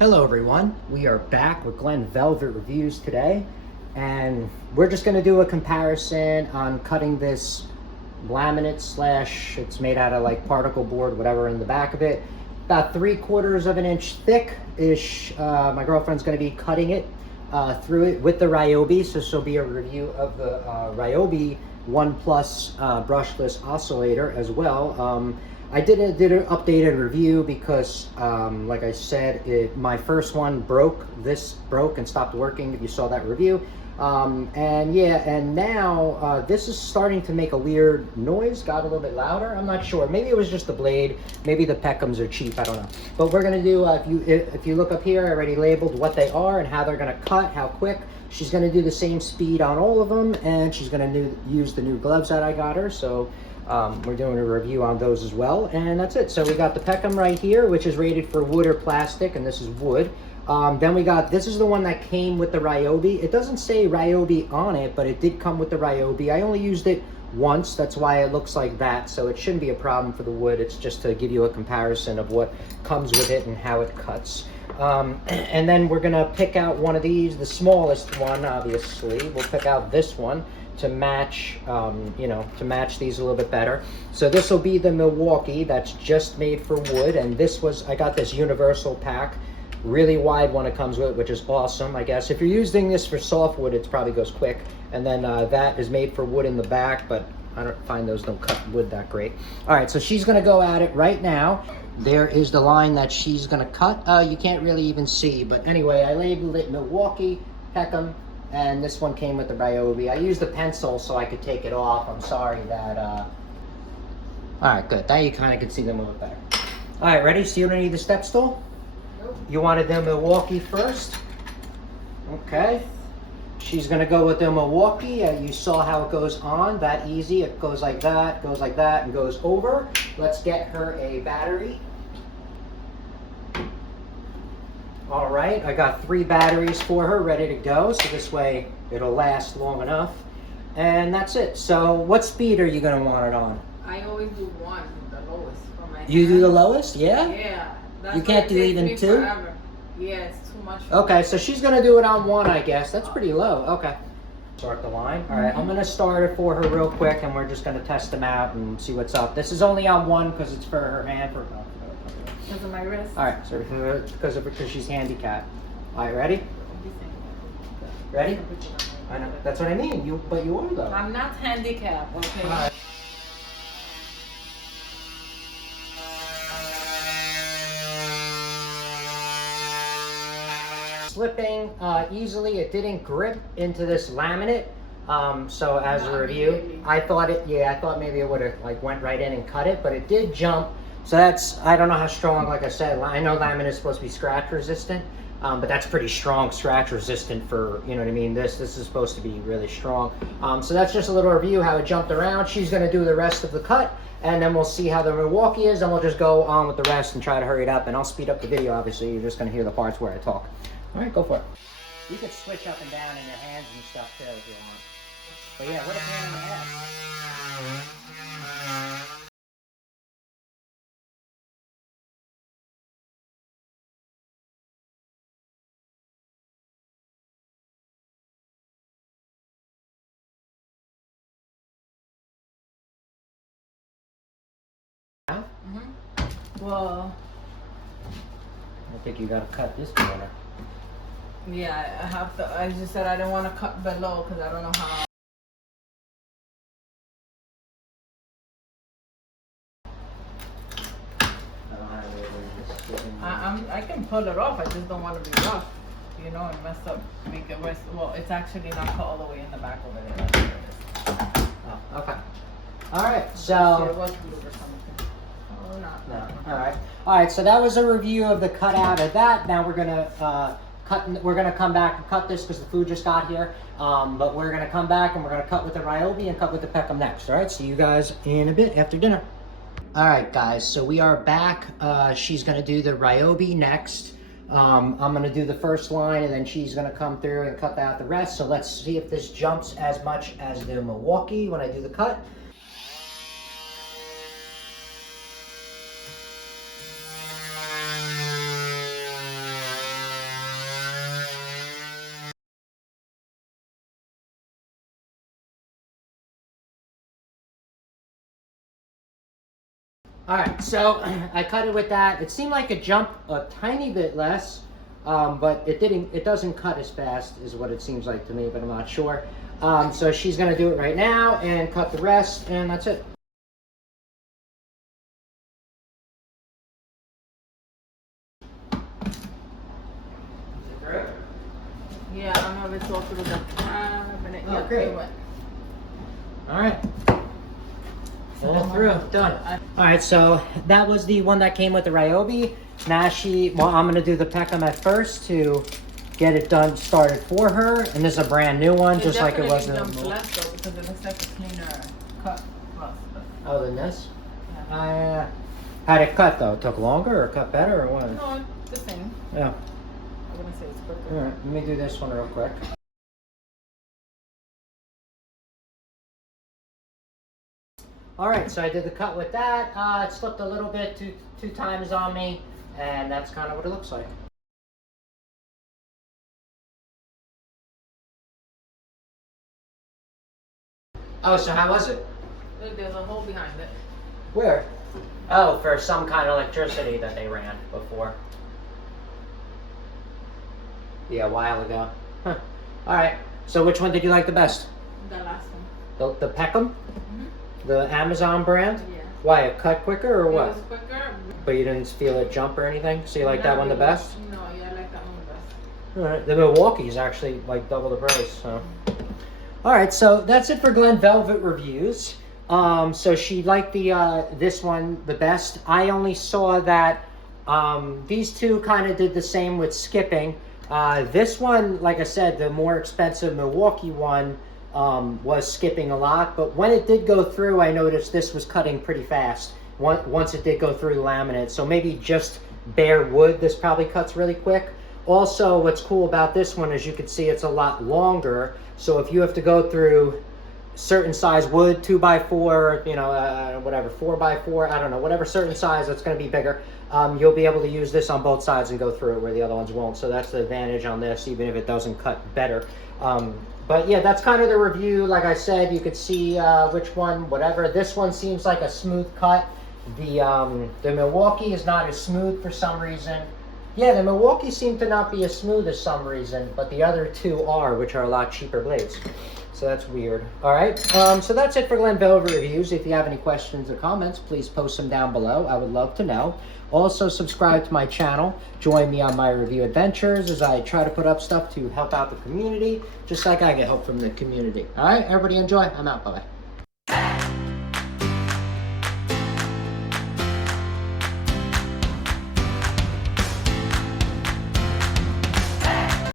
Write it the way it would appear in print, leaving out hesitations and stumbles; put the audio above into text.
Hello everyone, we are back with Glenn Velvet Reviews today, and we're just going to do a comparison on cutting this laminate slash, it's made out of like particle board, whatever in the back of it, about 3/4 of an inch thick-ish. My girlfriend's going to be cutting it through it with the Ryobi, so this will be a review of the Ryobi 1 Plus brushless oscillator as well. I did an updated review because, like I said, my first one broke. This broke and stopped working, if you saw that review. And now this is starting to make a weird noise, got a little bit louder. I'm not sure. Maybe it was just the blade. Maybe the Pechams are cheap. I don't know. But we're going to do, if you look up here, I already labeled what they are and how they're going to cut, how quick. She's going to do the same speed on all of them, and she's going to use the new gloves that I got her. So we're doing a review on those as well, and that's it. So we got the Pecham right here, which is rated for wood or plastic, and this is wood. Then we got, this is the one that came with the Ryobi. It doesn't say Ryobi on it, but it did come with the Ryobi. I only used it once, that's why it looks like that, so it shouldn't be a problem for the wood. It's just to give you a comparison of what comes with it and how it cuts. And then we're gonna pick out one of these, the smallest one, obviously. We'll pick out this one to match, to match these a little bit better. So this will be the Milwaukee that's just made for wood, and this was, I got this universal pack, really wide one it comes with, which is awesome, I guess. If you're using this for softwood, it probably goes quick. And then that is made for wood in the back, but I don't find those don't cut wood that great. All right, so she's gonna go at it right now. There is the line that she's gonna cut. You can't really even see, but anyway, I labeled it Milwaukee, Pecham, and this one came with the Ryobi. I used the pencil so I could take it off. I'm sorry that, all right, good. Now you kind of can see them a little better. All right, ready? So you don't need the step stool? Nope. You wanted the Milwaukee first? Okay. She's gonna go with the Milwaukee. You saw how it goes on, that easy. It goes like that, and goes over. Let's get her a battery. All right, I got 3 batteries for her ready to go, so this way it'll last long enough. And that's it. So what speed are you gonna want it on? I always do 1, the lowest for my You do the lowest? Yeah? Yeah. That's you can't do even 2? Forever. Yeah, it's too much. Okay, so she's gonna do it on 1, I guess. That's pretty low. Okay. Start the line. All right, I'm gonna start it for her real quick, and we're just gonna test them out and see what's up. This is only on 1 because it's for her hand. Because of my wrist. All right, so because she's handicapped. All right, ready? Ready? I know. That's what I mean. But you are though. I'm not handicapped. Okay. All right. Slipping easily. It didn't grip into this laminate. So as a review, I thought maybe it would have like went right in and cut it, but it did jump. So that's, I don't know how strong, like I said, I know laminate is supposed to be scratch resistant, but that's pretty strong scratch resistant for, you know what I mean? This is supposed to be really strong. So that's just a little review how it jumped around. She's gonna do the rest of the cut, and then we'll see how the Milwaukee is, and we'll just go on with the rest and try to hurry it up, and I'll speed up the video, obviously. You're just gonna hear the parts where I talk. All right, go for it. You could switch up and down in your hands and stuff too if you want. But yeah, what a pain in the ass. Well, I think you gotta cut this corner. yeah, I have to. I just said I don't want to cut below because I don't know how. I can pull it off. I just don't want to be rough, you know, and mess up. Well, it's actually not cut all the way in the back over there. That's where it is. Oh, okay. All right, so. It was blue or something. Oh, not. No. All right. All right. So that was a review of the cutout of that. Now we're gonna We're gonna come back and cut this because the food just got here. But we're gonna come back and we're gonna cut with the Ryobi and cut with the Pecham next. All right. See you guys in a bit after dinner. All right, guys. So we are back. She's gonna do the Ryobi next. I'm gonna do the first line, and then she's gonna come through and cut out the rest. So let's see if this jumps as much as the Milwaukee when I do the cut. All right, so I cut it with that. It seemed like it jumped a tiny bit less, but it didn't. It doesn't cut as fast is what it seems like to me, but I'm not sure. So she's gonna do it right now and cut the rest, and that's it. Yeah, I don't know if it's all through the cabinet. Oh, Yeah, great. it went. All right. All through, done. All right, so that was the one that came with the Ryobi. Now I'm gonna do the Pecham at first to get it done, started for her. And this is a brand new one, just like it was in the left though, because it looks like a cleaner cut plus. Oh, than this? Yeah. How'd it cut though? It took longer or cut better or what? No, it's the same. Yeah. I wouldn't say it's quicker. All right, let me do this one real quick. All right, so I did the cut with that. It slipped a little bit two times on me, and that's kind of what it looks like. Oh, so how was it? Look, there's a hole behind it. Where? Oh, for some kind of electricity that they ran before. Yeah, a while ago. Huh. All right, so which one did you like the best? The last one. The Pecham? The Amazon brand? Yeah. Why, it cut quicker or what? It was quicker. But you didn't feel it jump or anything? So you like that one the best? No, yeah, I like that one the best. Alright, the Milwaukee is actually like double the price, so. Alright, so that's it for Glen Velvet reviews. So she liked the this one the best. I only saw that these two kind of did the same with skipping. This one, like I said, the more expensive Milwaukee one was skipping a lot, but when it did go through, I noticed this was cutting pretty fast once it did go through the laminate. So maybe just bare wood, this probably cuts really quick. Also, what's cool about this one is you can see it's a lot longer. So if you have to go through certain size wood, 2x4, you know, whatever, 4x4, I don't know, whatever certain size that's going to be bigger, you'll be able to use this on both sides and go through it where the other ones won't. So that's the advantage on this, even if it doesn't cut better. But yeah, that's kind of the review. Like I said, you could see which one, whatever. This one seems like a smooth cut. The Milwaukee is not as smooth for some reason. Yeah, the Milwaukee seemed to not be as smooth as some reason, but the other two are, which are a lot cheaper blades. So that's weird. All right, so that's it for Glen Velvet reviews. If you have any questions or comments, please post them down below. I would love to know. Also, subscribe to my channel. Join me on my review adventures as I try to put up stuff to help out the community, just like I get help from the community. All right, everybody enjoy. I'm out. Bye-bye.